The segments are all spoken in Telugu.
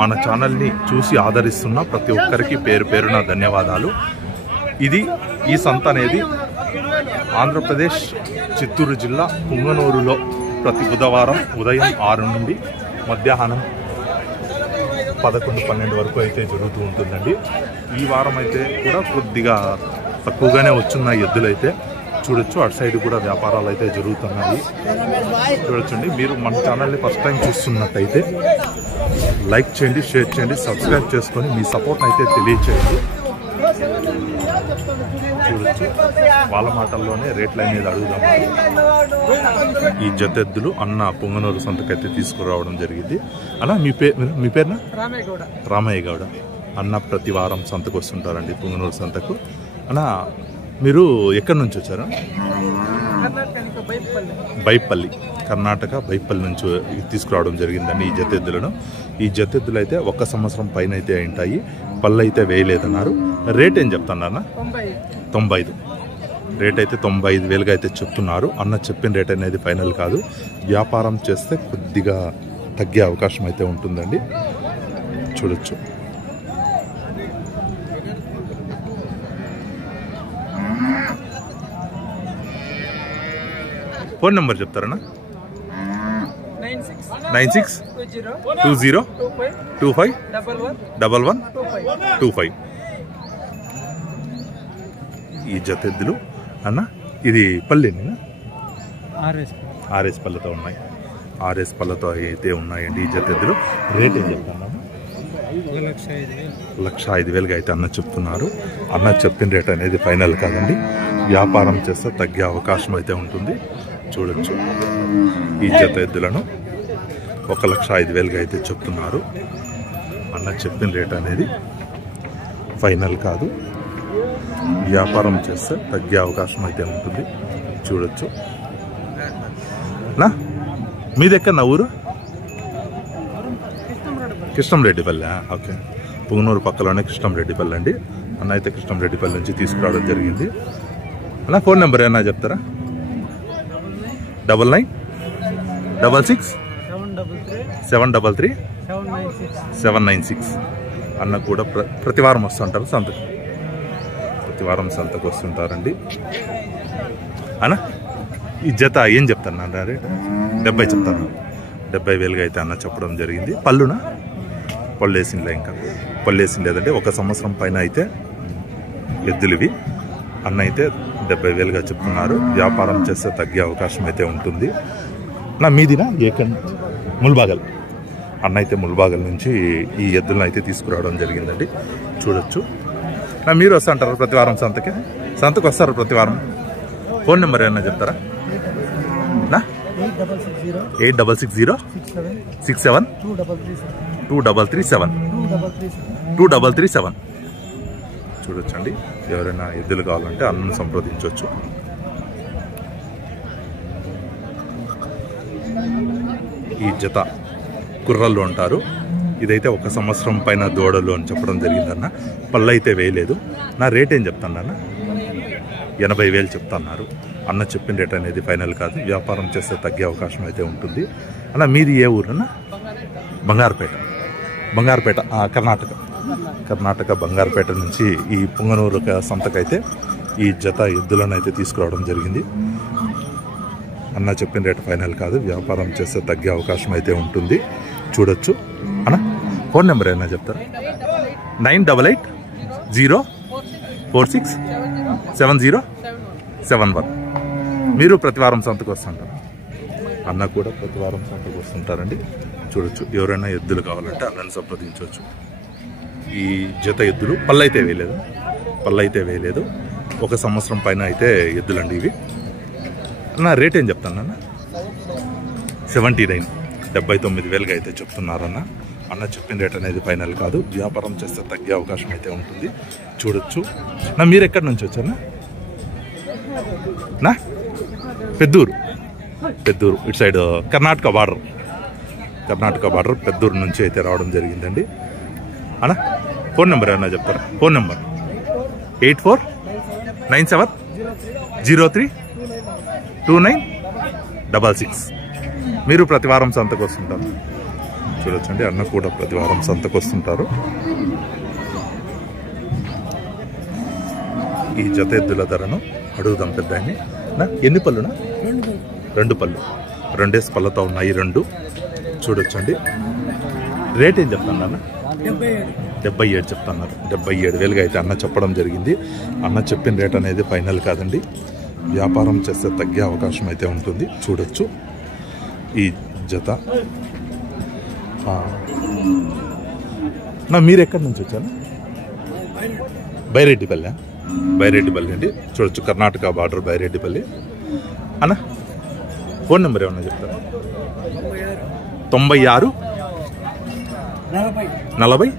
మన ఛానల్ని చూసి ఆదరిస్తున్న ప్రతి ఒక్కరికి పేరు పేరున ధన్యవాదాలు. ఈ సంత అనేది ఆంధ్రప్రదేశ్ చిత్తూరు జిల్లా పుంగనూరులో ప్రతి బుధవారం ఉదయం 6 నుండి మధ్యాహ్నం 11-12 వరకు అయితే జరుగుతూ ఉంటుందండి. ఈ వారం అయితే కూడా కొద్దిగా తక్కువగానే వచ్చున్నాయి ఎద్దులు అయితే చూడొచ్చు. అటు సైడ్ కూడా వ్యాపారాలు అయితే జరుగుతున్నాయి చూడొచ్చండి. మీరు మన ఛానల్ని ఫస్ట్ టైం చూస్తున్నట్టయితే లైక్ చేయండి, షేర్ చేయండి, సబ్స్క్రైబ్ చేసుకొని మీ సపోర్ట్ అయితే తెలియచేయండి. చూడొచ్చు వాళ్ళ మాటల్లోనే రేట్లు అనేది అడుగుదాం. ఈ జతెద్దులు అన్న పొంగనూరు సంతకైతే తీసుకురావడం జరిగింది. అలా మీ పేరున రామయ్య గౌడ అన్న ప్రతి వారం సంతకు వస్తుంటారండి పొంగనూరు సంతకు. అన్నా మీరు ఎక్కడి నుంచి వచ్చారా? బైపల్లి, కర్ణాటక బైపల్లి నుంచి తీసుకురావడం జరిగిందండి ఈ జతెద్దులను. ఈ జతెద్దులు అయితే 1 సంవత్సరం పైన అయితే ఉంటాయి. పళ్ళు అయితే వేయలేదన్నారు. రేట్ ఏం చెప్తాను? 95 రేట్ అయితే 95,000గా అయితే చెప్తున్నారు. అన్న చెప్పిన రేట్ అనేది ఫైనల్ కాదు. వ్యాపారం చేస్తే కొద్దిగా తగ్గే అవకాశం అయితే ఉంటుందండి. చూడొచ్చు. ఫోన్ నెంబర్ చెప్తారన్నా? 9620251125. ఈ జతెద్దులు అన్న ఇది పల్లెనా? ఆర్ఎస్ పళ్ళతో ఉన్నాయి. ఆర్ఎస్ పళ్ళతో అయితే ఉన్నాయండి ఈ జతెద్దులు. రేట్ ఏం చెప్తాను? 1,05,000గా అయితే అన్న చెప్తున్నారు. అన్న చెప్పిన రేట్ అనేది ఫైనల్ కాదండి. వ్యాపారం చేస్తే తగ్గే అవకాశం అయితే ఉంటుంది. చూడొచ్చు ఈ జత ఎద్దులను 1,05,000గా అయితే చెప్తున్నారు. అన్న చెప్పిన రేట్ అనేది ఫైనల్ కాదు. వ్యాపారం చేస్తే తగ్గే అవకాశం అయితే ఉంటుంది. చూడొచ్చు. నా మీది ఎక్కడ నా ఊరు? కృష్ణంరెడ్డిపల్లి. ఓకే, పుంగనూరు పక్కలోనే కృష్ణంరెడ్డిపల్లి అండి. అన్న అయితే కృష్ణంరెడ్డిపల్లి నుంచి తీసుకురావడం జరిగింది. అలా ఫోన్ నెంబర్ ఏమన్నా చెప్తారా? 99-733-796. అన్న కూడా ప్రతివారం వస్తుంటారు సంతకు. ప్రతివారం సంతకు వస్తుంటారండి. అన్న ఈ జత ఏం చెప్తాను నా రేట్? 70 చెప్తాను. 70,000గా అయితే అన్న చెప్పడం జరిగింది. పళ్ళునా? పళ్ళు వేసిందిలే, ఇంకా పళ్ళు వేసింది లేదంటే 1 సంవత్సరం పైన అయితే ఎద్దులు ఇవి. అన్న అయితే 70,000గా చెప్తున్నారు. వ్యాపారం చేస్తే తగ్గే అవకాశం అయితే ఉంటుంది. నా మీదినా ముల్బాగల్. అన్న అయితే ముల్బాగల్ నుంచి ఈ ఎద్దులను అయితే తీసుకురావడం జరిగిందండి. చూడొచ్చు. నా మీరు వస్తుంటారు ప్రతివారం సంతకు వస్తారు ప్రతివారం. ఫోన్ నెంబర్ ఏమన్నా చెప్తారా? నా 8667672337 చూడొచ్చండి. ఎవరైనా ఎద్దులు కావాలంటే అన్నను సంప్రదించవచ్చు. ఈ జత కుర్రళ్ళు అంటారు. ఇదైతే 1 సంవత్సరం పైన దూడలు అని చెప్పడం జరిగిందన్న. పళ్ళు అయితే వేయలేదు. నా రేట్ ఏం చెప్తాను అన్న? 80,000 చెప్తున్నారు. అన్న చెప్పిన రేట్ అనేది ఫైనల్ కాదు. వ్యాపారం చేస్తే తగ్గే అవకాశం అయితే ఉంటుంది. అన్న మీది ఏ ఊరన్నా? బంగారుపేట కర్ణాటక బంగారుపేట నుంచి ఈ పుంగనూరు సంతకైతే ఈ జత ఎద్దులను అయితే తీసుకురావడం జరిగింది. అన్న చెప్పిన రేట్ ఫైనల్ కాదు. వ్యాపారం చేస్తే తగ్గే అవకాశం అయితే ఉంటుంది. చూడొచ్చు. అన్న ఫోన్ నెంబర్ ఏమైనా చెప్తారా? 9880467071. మీరు ప్రతివారం సంతకు వస్తుంటారు. అన్న కూడా ప్రతివారం సంతకు వస్తుంటారండి. చూడొచ్చు. ఎవరైనా ఎద్దులు కావాలంటే అన్నని సంప్రదించవచ్చు. ఈ జత ఎద్దులు పళ్ళు అయితే వేయలేదు. 1 సంవత్సరం పైన అయితే ఎద్దులండి ఇవి. నా రేట్ ఏం చెప్తాను అన్న? 79,000గా అయితే చెప్తున్నారన్న. అన్న చెప్పిన రేట్ అనేది ఫైనల్ కాదు. వ్యాపారం చేస్తే తగ్గే అవకాశం అయితే ఉంటుంది. చూడొచ్చు. నా మీరు ఎక్కడి నుంచి వచ్చారా? నా పెద్దూరు ఇటు సైడ్ కర్ణాటక బార్డర్ పెద్దూరు నుంచి అయితే రావడం జరిగిందండి. అన్న ఫోన్ నెంబర్ ఏమన్నా చెప్తారా? Phone number 8497032966. మీరు ప్రతివారం సంతకు వస్తుంటారు. చూడొచ్చండి. అన్న కూడా ప్రతి వారం సంతకు వస్తుంటారు. ఈ జత ఎద్దుల ధరను అడుగుదాం పెద్ద ఆయన్ని. ఎన్ని పళ్ళునా? 2 పళ్ళు, 2 పళ్ళతో ఉన్నాయి 2. చూడొచ్చండి. రేట్ ఏం చెప్తాను అన్న? 77 చెప్తున్నారు. 77,000 అయితే అన్న చెప్పడం జరిగింది. అన్న చెప్పిన రేట్ అనేది ఫైనల్ కాదండి, వ్యాపారం చేస్తే తగ్గే అవకాశం అయితే ఉంటుంది. చూడొచ్చు ఈ జత. మీరు ఎక్కడి నుంచి వచ్చారు? బైరెడ్డిపల్లి. బైరెడ్డిపల్లి అండి. చూడొచ్చు కర్ణాటక బార్డర్ బైరెడ్డిపల్లి. అన్న ఫోన్ నెంబర్ ఏమన్నా చెప్తారా? 96 40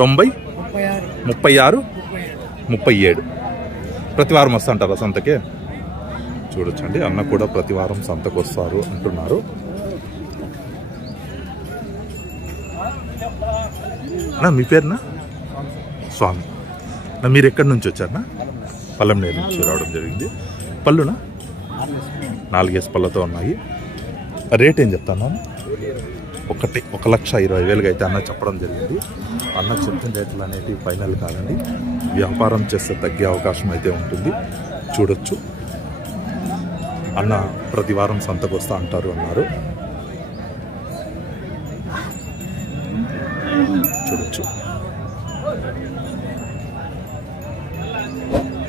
90 36 37. ప్రతి వారం వస్తా అంటారా సంతకే? చూడొచ్చండి. అన్న కూడా ప్రతి వారం సంతకు వస్తారు అంటున్నారు. అన్న మీ పేరునా? స్వామి. మీరు ఎక్కడి నుంచి వచ్చారన్నా? పల్లంనేరు నుంచి రావడం జరిగింది. పళ్ళునా? 4 పళ్ళతో ఉన్నాయి. రేట్ ఏం చెప్తాను? 1,20,000 అయితే అన్న చెప్పడం జరిగింది. అన్న చెప్పిన రేట్లు అనేవి ఫైనల్ కాదండి, వ్యాపారం చేస్తే తగ్గే అవకాశం అయితే ఉంటుంది. చూడొచ్చు. అన్న ప్రతి వారం సంతకు వస్తా అంటారు అన్నారు. చూడొచ్చు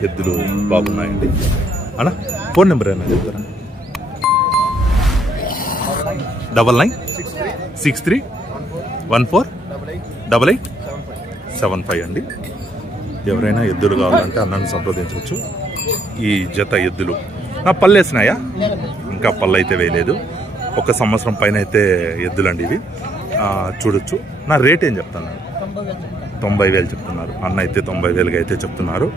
ఎద్దులు బాగున్నాయండి. అన్న ఫోన్ నెంబర్ ఏమైనా చెప్తారా? 9963148875 అండి. ఎవరైనా ఎద్దులు కావాలంటే అన్నను సంప్రదించవచ్చు. ఈ జత ఎద్దులు పళ్ళు వేసినాయా? ఇంకా పళ్ళు అయితే వేయలేదు. 1 సంవత్సరం పైన అయితే ఎద్దులండి ఇవి. చూడొచ్చు. నా రేట్ ఏం చెప్తాను? 90,000 చెప్తున్నారు. అన్న అయితే 90,000 అయితే చెప్తున్నారు.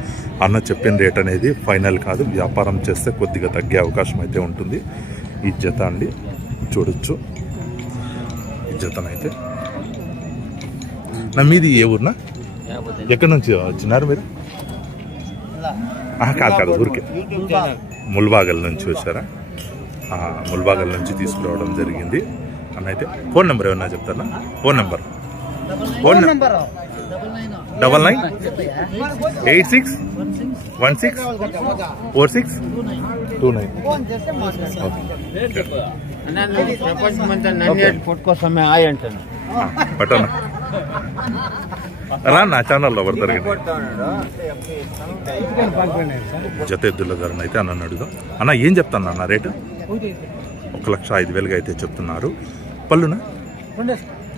అన్న చెప్పిన రేట్ అనేది ఫైనల్ కాదు, వ్యాపారం చేస్తే కొద్దిగా తగ్గే అవకాశం అయితే ఉంటుంది. ఈ జత అండి. చూడొచ్చు ఈ జతనైతే. నా మీది ఏ ఊరునా? ఎక్కడి నుంచి వచ్చినారు మీరు? కాదు ఊరికే ముల్బాగల్ నుంచి వచ్చారా? ముల్బాగల్ నుంచి తీసుకురావడం జరిగింది. అన్న అయితే ఫోన్ నెంబర్ ఏమన్నా చెప్తారా? Phone number 9986164629. అలా నా ఛానల్లో పడతారు. జత ఎద్దుల ధరను అయితే అన్న అడుగుదాం. అన్న ఏం చెప్తాను అన్న రేటు? 1,05,000 అయితే చెప్తున్నారు. పళ్ళునా?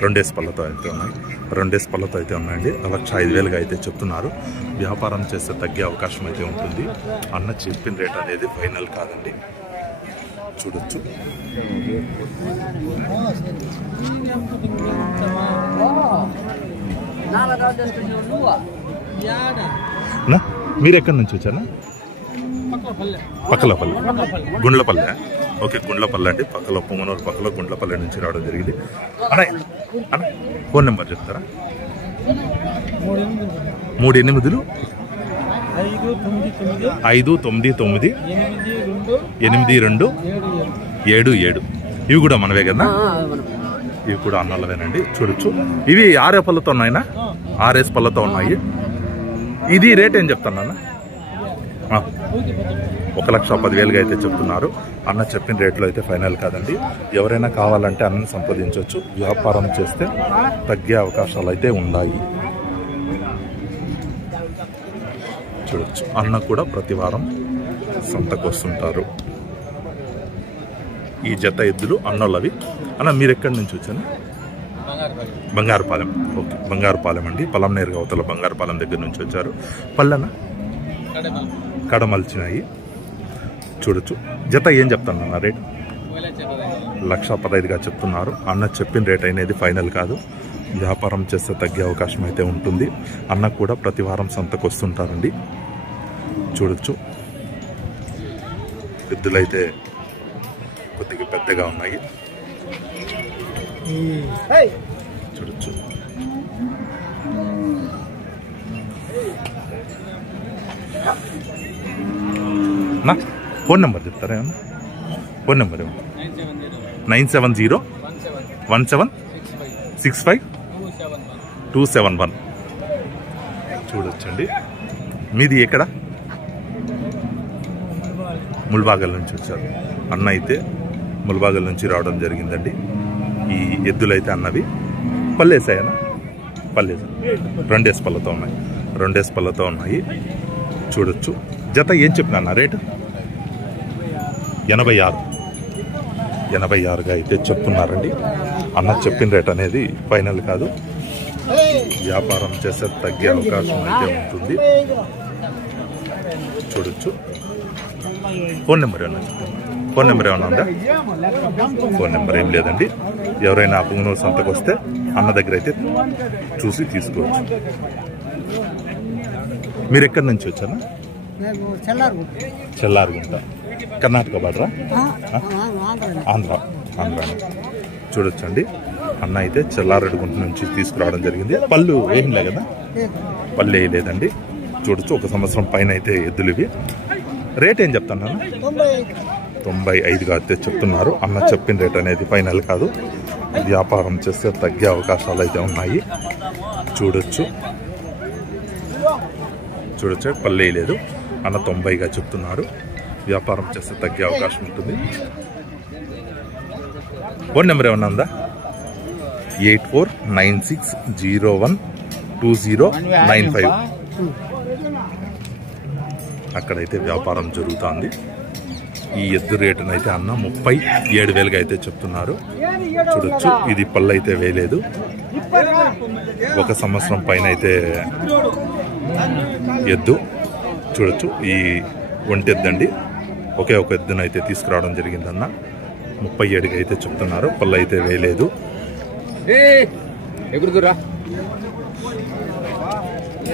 2 పళ్ళతో అయితే ఉన్నాయి. 2 పళ్ళతో అయితే ఉన్నాయండి. 1,05,000 అయితే చెప్తున్నారు. వ్యాపారం చేస్తే తగ్గే అవకాశం అయితే ఉంటుంది. అన్న చెప్పిన రేట్ అనేది ఫైనల్ కాదండి. చూడొచ్చు. మీరు ఎక్కడి నుంచి వచ్చారా? పక్కలపల్లి, గుండ్లపల్లె. ఓకే, గుండ్లపల్లి అండి. పక్కలో పొంగనూరు పక్కలో గుండ్లపల్లి నుంచి రావడం జరిగింది. అన్న ఫోన్ నెంబర్ చెప్తారా? 3895998277. ఇవి కూడా మనవే కదా? ఇవి కూడా అన్నలవేనండి. చూడొచ్చు. ఇవి 6 పళ్ళతో ఉన్నాయినా? 6 పళ్ళతో ఉన్నాయి. ఇది రేట్ ఏం చెప్తాను అన్న? 1,10,000 అయితే చెప్తున్నారు. అన్న చెప్పిన రేట్లో అయితే ఫైనల్ కాదండి. ఎవరైనా కావాలంటే అన్నని సంప్రదించవచ్చు. వ్యాపారం చేస్తే తగ్గే అవకాశాలు అయితే ఉన్నాయి. చూడొచ్చు. అన్న కూడా ప్రతి వారం సంతకు వస్తుంటారు. ఈ జత ఎద్దులు అన్నోళ్ళవి. అన్న మీరు ఎక్కడి నుంచి వచ్చాను? బంగారుపాలెం. ఓకే, బంగారుపాలెం అండి. పలంనేరు అవతల బంగారుపాలెం దగ్గర నుంచి వచ్చారు. పళ్ళన కడమల్చినాయి. చూడొచ్చు. జత ఏం చెప్తాను అన్న రేట్? 1,15,000 చెప్తున్నారు. అన్న చెప్పిన రేట్ అనేది ఫైనల్ కాదు, వ్యాపారం చేస్తే తగ్గే అవకాశం అయితే ఉంటుంది. అన్న కూడా ప్రతి వారం సంతకు వస్తుంటారండి. చూడొచ్చు. ఎద్దులైతే కొద్దిగా పెద్దగా ఉన్నాయి. చూడొచ్చు. నా ఫోన్ నెంబర్ చెప్తారా ఏమన్నా? ఫోన్ నెంబర్ ఏమన్నా? 970171 65271 చూడొచ్చండి. మీది ఎక్కడ? ముల్బాగల్ నుంచి వచ్చారు. అన్న అయితే ముల్బాగల్ నుంచి రావడం జరిగిందండి. ఈ ఎద్దులు అయితే అన్నవి పల్లేసాయనా? పల్లేసా, 2 పళ్ళతో ఉన్నాయి. 2 పళ్ళతో ఉన్నాయి. చూడొచ్చు. జత ఏం చెప్పినా అన్న రేటు? 86గా అయితే చెప్తున్నారండి. అన్న చెప్పిన రేట్ అనేది ఫైనల్ కాదు. వ్యాపారం చేసే తగ్గే అవకాశం అయితే ఉంటుంది. చూడొచ్చు. ఫోన్ నెంబర్ ఏమన్నా చెప్తాను? ఫోన్ నెంబర్ ఏమన్నా ఉందా? ఫోన్ నెంబర్ ఏం లేదండి. ఎవరైనా పుంగనూరు సంతకు వస్తే అన్న దగ్గర అయితే చూసి తీసుకోవచ్చు. మీరు ఎక్కడి నుంచి వచ్చారా? చెల్లారుగుంట. కర్ణాటక బార్డరా? ఆంధ్ర. చూడొచ్చండి. అన్న అయితే చెల్లారెడ్డిగుంట నుంచి తీసుకురావడం జరిగింది. పళ్ళు ఏం లే కదా? పళ్ళు వేయలేదండి. చూడొచ్చు. 1 సంవత్సరం పైన అయితే ఎద్దులు ఇవి. రేట్ ఏం చెప్తాను? 95గా అయితే చెప్తున్నారు. అన్న చెప్పిన రేట్ అనేది ఫైనల్ కాదు. వ్యాపారం చేస్తే తగ్గే అవకాశాలు అయితే ఉన్నాయి. చూడొచ్చు. పళ్ళు వేయలేదు. అన్న 90గా చెప్తున్నారు. వ్యాపారం చేస్తే తగ్గే అవకాశం ఉంటుంది. ఫోన్ నెంబర్ ఏమన్నా ఉందా? 8496012095. అక్కడైతే వ్యాపారం జరుగుతుంది. ఈ ఎద్దు రేటును అయితే అన్న 37,000గా అయితే చెప్తున్నారు. చూడొచ్చు. ఇది పళ్ళు అయితే వేయలేదు. 1 సంవత్సరం పైన అయితే ఎద్దు. చూడొచ్చు. ఈ ఒంటి ఎద్దండి. ఒకే ఒక ఎద్దును అయితే తీసుకురావడం జరిగిందన్న. 37గా అయితే చెప్తున్నారు. పళ్ళు అయితే వేయలేదు.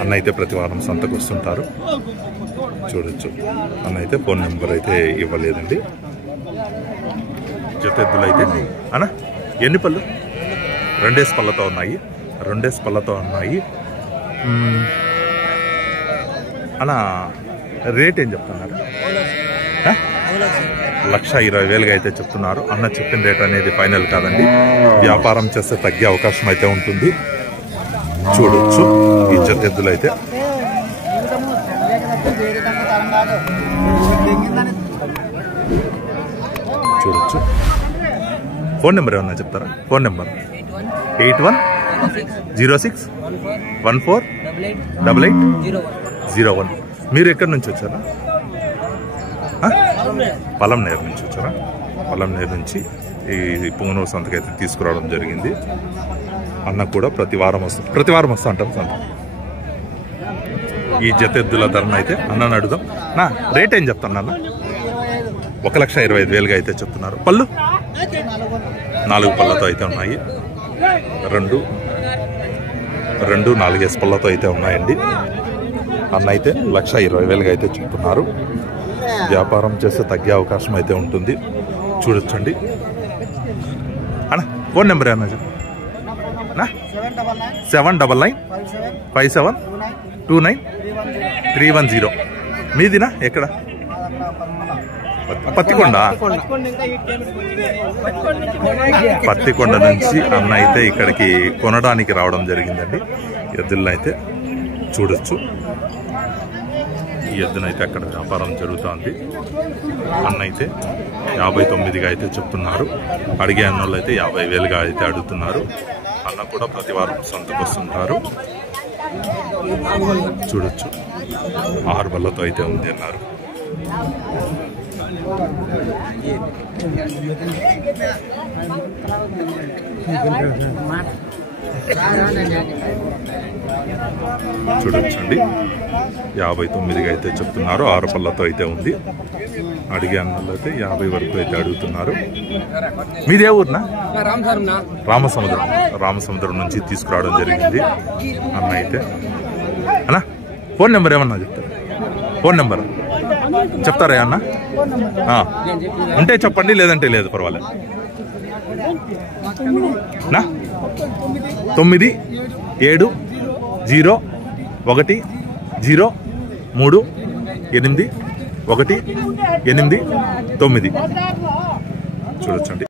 అన్న అయితే ప్రతి వారం సంతకు వస్తుంటారు. చూడొచ్చు. అన్న అయితే ఫోన్ నెంబర్ అయితే ఇవ్వలేదండి. జత ఎద్దులు అయితే అన్న ఎన్ని పళ్ళు? 2 పళ్ళతో ఉన్నాయి. 2 పళ్ళతో ఉన్నాయి. అన్న రేట్ ఏం చెప్తున్నారు? 1,20,000గా అయితే చెప్తున్నారు. అన్న చెప్పిన రేట్ అనేది ఫైనల్ కాదండి. వ్యాపారం చేస్తే తగ్గే అవకాశం అయితే ఉంటుంది. చూడొచ్చు. ఈ జత ఎద్దులు అయితే చూడొచ్చు. ఫోన్ నెంబర్ ఏమన్నా చెప్తారా? Phone number 8106148801. మీరు ఎక్కడి నుంచి వచ్చారా? పలంనేరు నుంచి వచ్చారా? పలంనేరు నుంచి ఈ పుంగనూరు సంతకైతే తీసుకురావడం జరిగింది. అన్న కూడా ప్రతి వారం వస్తా అంటారు సంత. ఈ జత ఎద్దుల ధరను అయితే అన్నను అడుగుదాం. నా రేట్ ఏం చెప్తాను అన్న? 1,25,000గా అయితే చెప్తున్నారు. పళ్ళు 4 పళ్ళతో అయితే ఉన్నాయి. 2 4 పళ్ళతో అయితే ఉన్నాయండి. అన్న అయితే 1,20,000గా అయితే చెప్తున్నారు. వ్యాపారం చేస్తే తగ్గే అవకాశం అయితే ఉంటుంది. చూడొచ్చండి. అన్న ఫోన్ నెంబర్ ఏమన్నా చెప్పు? 7995729 మీదినా? ఎక్కడ? పత్తికొండ నుంచి అన్న అయితే ఇక్కడికి కొనడానికి రావడం జరిగిందండి. ఎద్దులను అయితే చూడొచ్చు. ఈ ఎద్దునైతే అక్కడ వ్యాపారం జరుగుతుంది. అన్న అయితే 59గా అయితే చెప్తున్నారు. అడిగే అన్నోళ్ళు అయితే 50,000గా అయితే అడుగుతున్నారు. అన్న కూడా ప్రతి వారం సంతకు వస్తుంటారు. చూడొచ్చు. 6 బళ్ళతో అయితే ఉంది అన్నారు. చూడొచ్చండి. 59గా అయితే చెప్తున్నారు. 6 పళ్ళతో అయితే ఉంది. అడిగే అన్నలు అయితే 50 వరకు అయితే అడుగుతున్నారు. మీదే ఊరునా? రామసముద్రం నుంచి తీసుకురావడం జరిగింది. అన్న అయితే అన్న ఫోన్ నెంబర్ ఏమన్నా చెప్తారు? ఫోన్ నెంబర్ చెప్తారా అన్న? ఉంటే చెప్పండి, లేదంటే లేదు, పర్వాలేదు. 9701038189 చూడొచ్చండి.